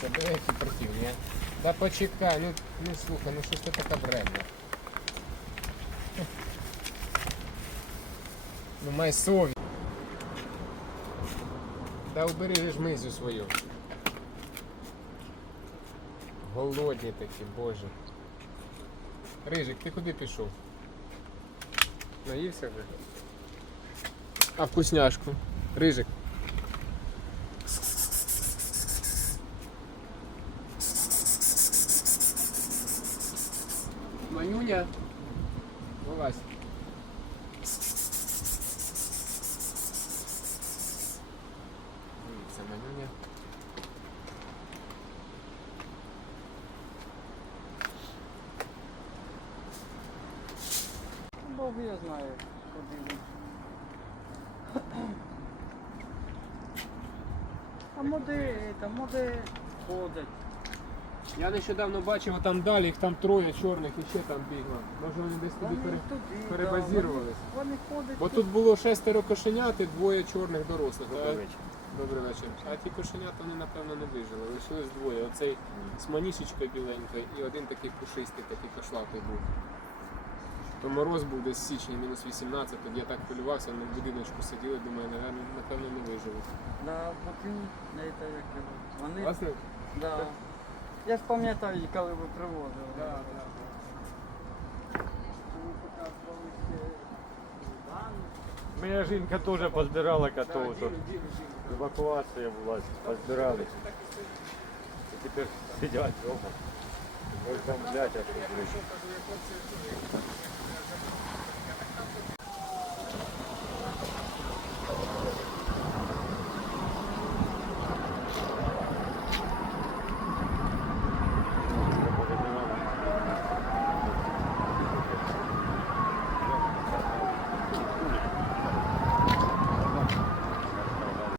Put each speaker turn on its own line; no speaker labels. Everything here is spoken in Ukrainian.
де які противні. Да почекай, ну, ну слухай, ну що ж ти така вредна? Ну май совість. Да убери ж мизю свою. Голодні такі, боже. Рижик, ти куди пішов? Наївся вже? А вкусняшку? Рижик. Манюня. Вилазь. Дивіться, Манюня.
Бог я знаю, куди він. А моди, там моди ходять.
Я нещодавно бачив, а там далі, їх там троє чорних і ще там бігло. Може вони десь туди
Вони
пере...
туди, да. Вони, вони ходять.
Бо
тут.
тут було шестеро кошенят і двоє чорних дорослих.
Добрий вечір.
Добрий вечір. А ті кошенята вони, напевно, не вижили. Лишилось двоє. Оцей з манішечкою біленькою і один такий пушистий, такий кошлатий був. То мороз був десь січні, мінус 18, тоді я так хвилювався, ми в будиночку сиділи, думаю, напевно, не виживуть.
Да, потім, не те, як. Вони,
Власне?
да. Я ж пам'ятаю, коли ви привозили.
Да, да.
Моя жінка теж позбирала котов.
Да,
Тут евакуація була, позбирали. І тепер сидять вдома. Ось там блядь, а тут.